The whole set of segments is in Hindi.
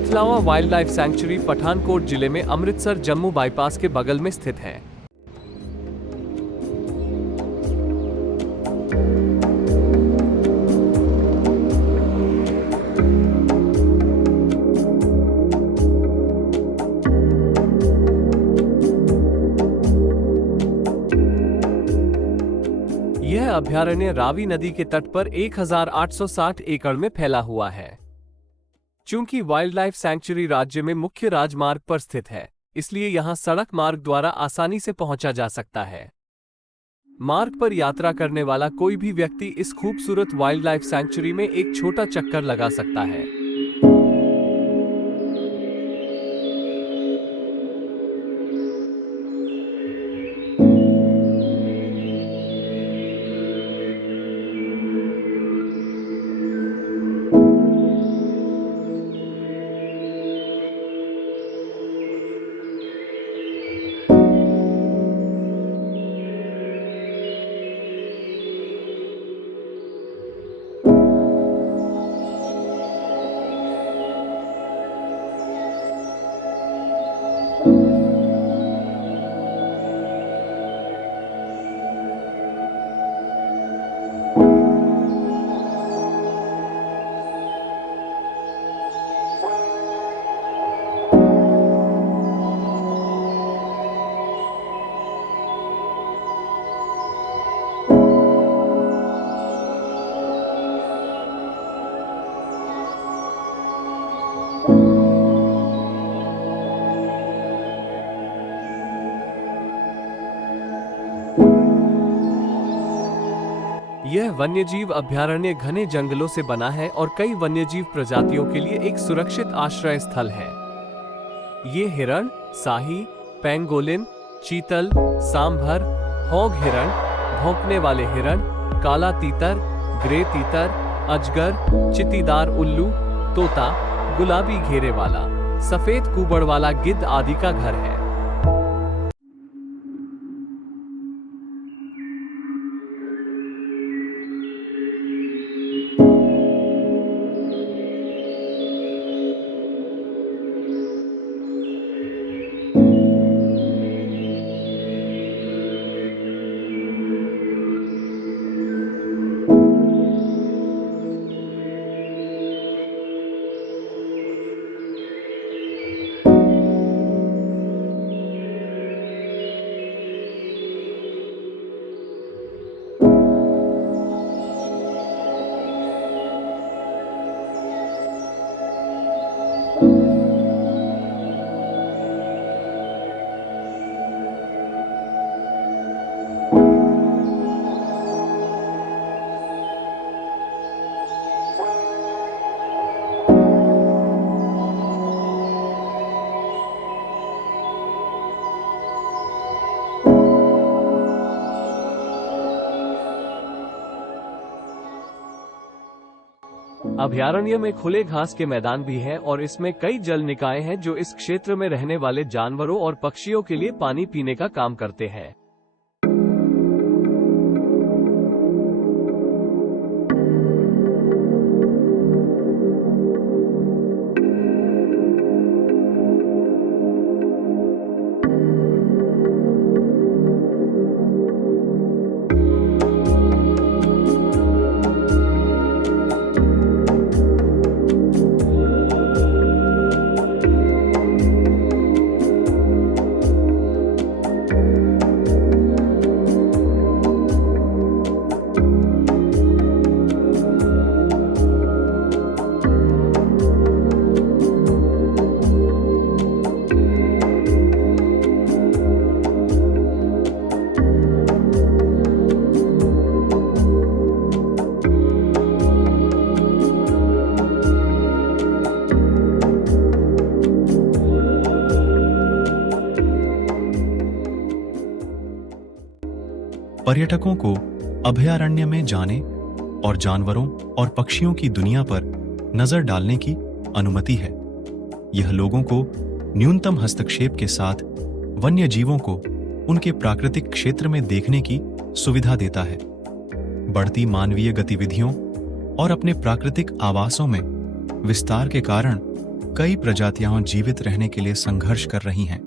रतलावा वाइल्ड लाइफ सैंक्चुरी पठानकोट जिले में अमृतसर जम्मू बाईपास के बगल में स्थित है। यह अभयारण्य रावी नदी के तट पर 1860 एकड़ में फैला हुआ है। चूंकि वाइल्ड लाइफ सैंक्चुरी राज्य में मुख्य राजमार्ग पर स्थित है, इसलिए यहां सड़क मार्ग द्वारा आसानी से पहुंचा जा सकता है। मार्ग पर यात्रा करने वाला कोई भी व्यक्ति इस खूबसूरत वाइल्ड लाइफ सैंक्चुरी में एक छोटा चक्कर लगा सकता है। यह वन्यजीव अभयारण्य घने जंगलों से बना है और कई वन्यजीव प्रजातियों के लिए एक सुरक्षित आश्रय स्थल है। ये हिरण, साही, पेंगोलिन, चीतल, सांभर, हॉग हिरण, भौंकने वाले हिरण, काला तीतर, ग्रे तीतर, अजगर, चित्तीदार उल्लू, तोता, गुलाबी घेरे वाला, सफेद कुबड़ वाला गिद्ध आदि का घर है। अभयारण्य में खुले घास के मैदान भी हैं और इसमें कई जल निकाय हैं जो इस क्षेत्र में रहने वाले जानवरों और पक्षियों के लिए पानी पीने का काम करते हैं। पर्यटकों को अभयारण्य में जाने और जानवरों और पक्षियों की दुनिया पर नजर डालने की अनुमति है। यह लोगों को न्यूनतम हस्तक्षेप के साथ वन्य जीवों को उनके प्राकृतिक क्षेत्र में देखने की सुविधा देता है। बढ़ती मानवीय गतिविधियों और अपने प्राकृतिक आवासों में विस्तार के कारण कई प्रजातियां जीवित रहने के लिए संघर्ष कर रही हैं।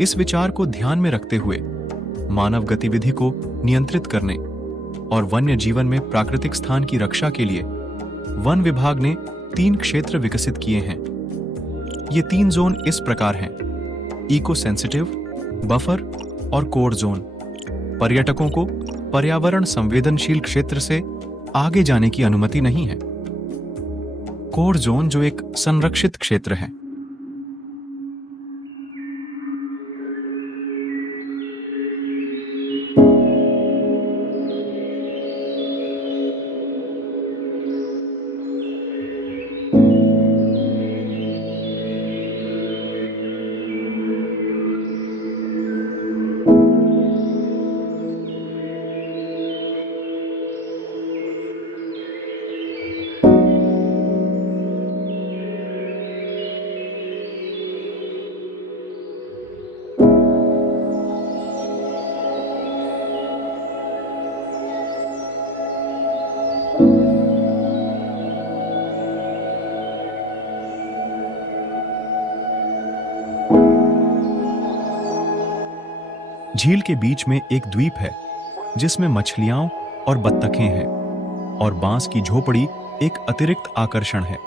इस विचार को ध्यान में रखते हुए मानव गतिविधि को नियंत्रित करने और वन्य जीवन में प्राकृतिक स्थान की रक्षा के लिए वन विभाग ने 3 क्षेत्र विकसित किए हैं। ये 3 जोन इस प्रकार हैं: इको सेंसिटिव, बफर और कोर जोन। पर्यटकों को पर्यावरण संवेदनशील क्षेत्र से आगे जाने की अनुमति नहीं है। कोर जोन जो एक संरक्षित क्षेत्र है। झील के बीच में एक द्वीप है जिसमें मछलियां और बत्तखें हैं और बांस की झोपड़ी एक अतिरिक्त आकर्षण है।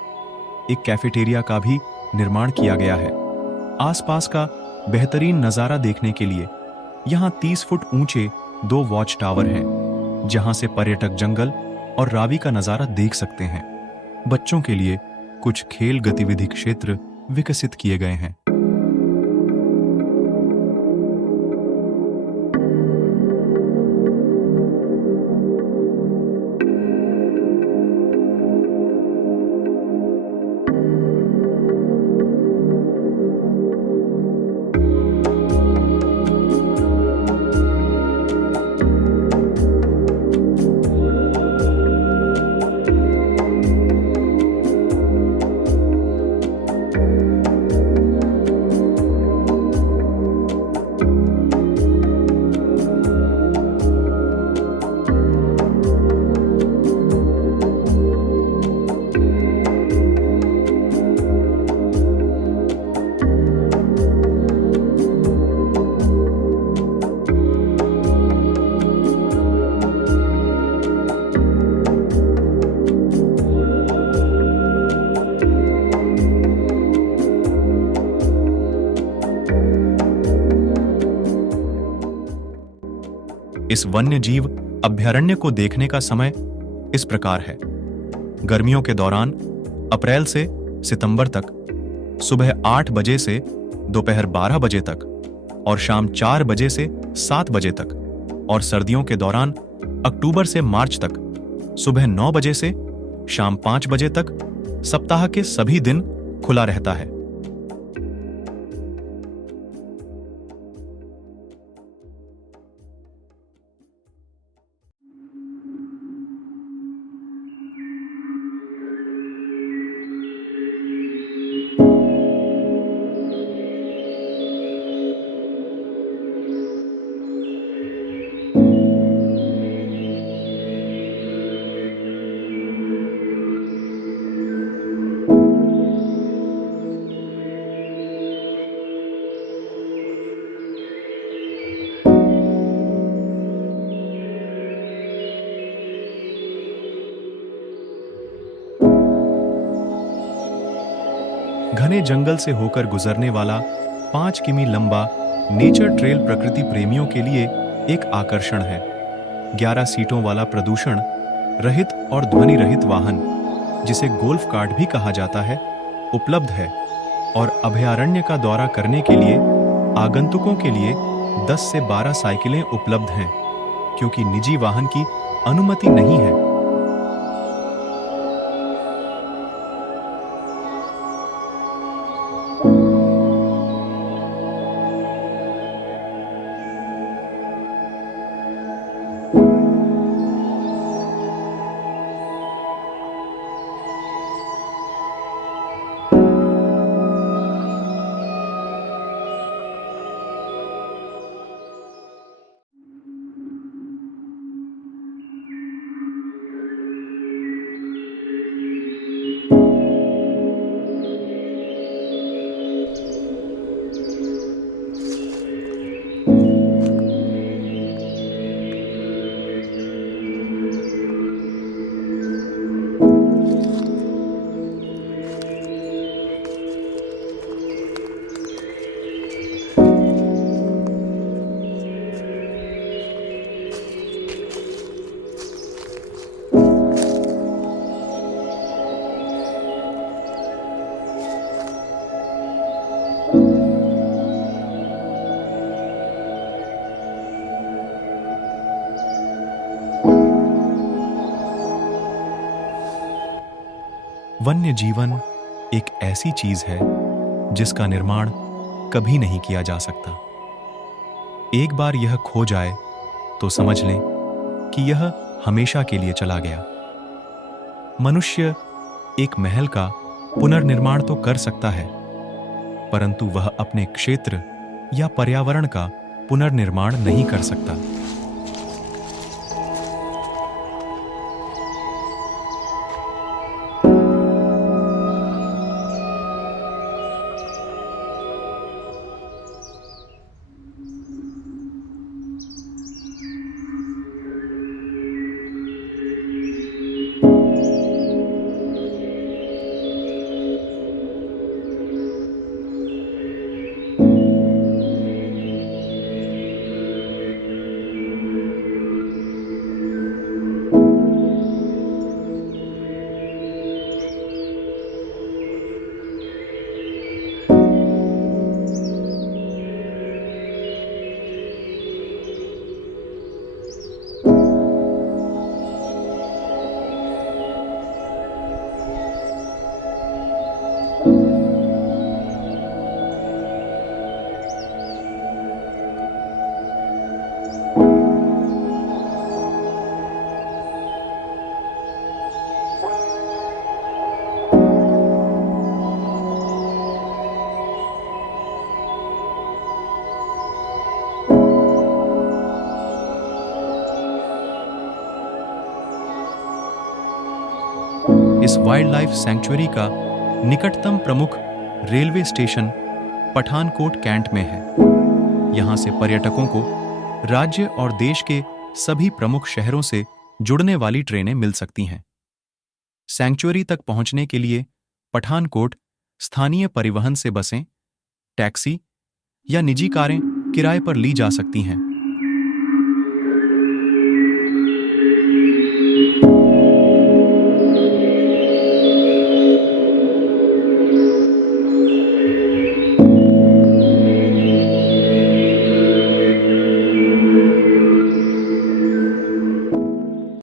एक कैफेटेरिया का भी निर्माण किया गया है। आसपास का बेहतरीन नजारा देखने के लिए यहाँ 30 फुट ऊंचे 2 वॉच टावर हैं, जहां से पर्यटक जंगल और रावी का नजारा देख सकते हैं। बच्चों के लिए कुछ खेल गतिविधि क्षेत्र विकसित किए गए हैं। इस वन्य जीव अभयारण्य को देखने का समय इस प्रकार है: गर्मियों के दौरान अप्रैल से सितंबर तक, सुबह 8 बजे से दोपहर 12 बजे तक और शाम 4 बजे से 7 बजे तक, और सर्दियों के दौरान अक्टूबर से मार्च तक, सुबह 9 बजे से शाम 5 बजे तक, सप्ताह के सभी दिन खुला रहता है। घने जंगल से होकर गुजरने वाला 5 किमी लंबा नेचर ट्रेल प्रकृति प्रेमियों के लिए एक आकर्षण है। 11 सीटों वाला प्रदूषण रहित और ध्वनि रहित वाहन, जिसे गोल्फ कार्ट भी कहा जाता है, उपलब्ध है और अभयारण्य का दौरा करने के लिए आगंतुकों के लिए 10 से 12 साइकिलें उपलब्ध हैं, क्योंकि निजी वाहन की अनुमति नहीं है। वन्य जीवन एक ऐसी चीज है जिसका निर्माण कभी नहीं किया जा सकता। एक बार यह खो जाए तो समझ लें कि यह हमेशा के लिए चला गया। मनुष्य एक महल का पुनर्निर्माण तो कर सकता है, परंतु वह अपने क्षेत्र या पर्यावरण का पुनर्निर्माण नहीं कर सकता। इस वाइल्ड लाइफ सैंक्चुअरी का निकटतम प्रमुख रेलवे स्टेशन पठानकोट कैंट में है। यहां से पर्यटकों को राज्य और देश के सभी प्रमुख शहरों से जुड़ने वाली ट्रेनें मिल सकती हैं। सैंक्चुअरी तक पहुंचने के लिए पठानकोट स्थानीय परिवहन से बसें, टैक्सी या निजी कारें किराए पर ली जा सकती हैं।